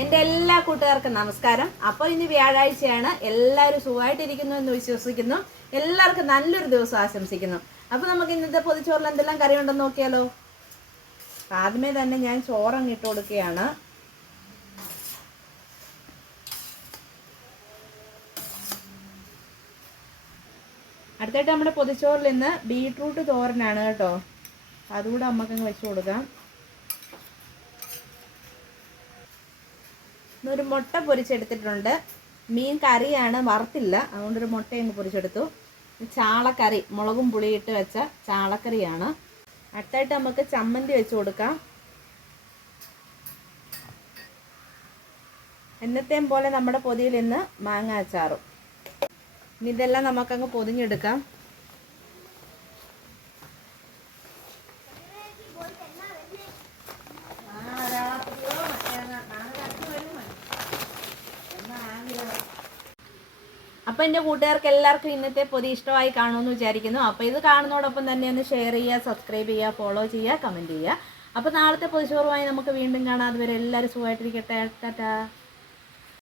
എൻ്റെ എല്ലാ കൂട്ടുകാർക്കും നമസ്കാരം. അപ്പോൾ ഇന്ന് വ്യാഴാഴ്ചയാണ്. എല്ലാവരും സുഖമായിട്ടിരിക്കുന്നു എന്ന് വിശ്വസിക്കുന്നു. എല്ലാവർക്കും നല്ലൊരു ദിവസം ആശംസിക്കുന്നു. അപ്പോൾ നമുക്ക് ഇന്നത്തെ പൊതിച്ചോറിൽ എന്തെല്ലാം കറി ഉണ്ടെന്ന് നോക്കിയാലോ. ആദ്യമേ തന്നെ ഞാൻ ചോറങ്ങ് ഇട്ട് കൊടുക്കുകയാണ്. അടുത്തായിട്ട് നമ്മുടെ പൊതിച്ചോറിൽ ഇന്ന് ബീട്രൂട്ട് തോരനാണ് കേട്ടോ. അതുകൂടെ അമ്മക്കങ്ങ് വെച്ച് കൊടുക്കാം. ഒരു മുട്ട പൊരിച്ചെടുത്തിട്ടുണ്ട്. മീൻ കറിയാണ്, വറുത്തില്ല, അതുകൊണ്ടൊരു മുട്ടയങ്ങ് പൊരിച്ചെടുത്തു. ചാളക്കറി, മുളകും പുളിയിട്ട് വെച്ച ചാളക്കറിയാണ്. അടുത്തായിട്ട് നമുക്ക് ചമ്മന്തി വെച്ച് കൊടുക്കാം. എന്നത്തെയും പോലെ നമ്മുടെ പൊതിയിൽ ഇന്ന് മാങ്ങ അച്ചാറും. ഇനി ഇതെല്ലാം നമുക്കങ്ങ് പൊതിഞ്ഞെടുക്കാം. അപ്പോൾ എൻ്റെ കൂട്ടുകാർക്ക് എല്ലാവർക്കും ഇന്നത്തെ പൊതി ഇഷ്ടമായി കാണുമെന്ന് വിചാരിക്കുന്നു. അപ്പോൾ ഇത് കാണുന്നതോടൊപ്പം തന്നെ ഒന്ന് ഷെയർ ചെയ്യുക, സബ്സ്ക്രൈബ് ചെയ്യുക, ഫോളോ ചെയ്യുക, കമൻറ്റ് ചെയ്യുക. അപ്പോൾ നാളത്തെ പൊതിച്ചോറുമായി നമുക്ക് വീണ്ടും കാണാം. അതുവരെ എല്ലാവരും സുഖമായിട്ടിരിക്കട്ടെ. ടാറ്റാ.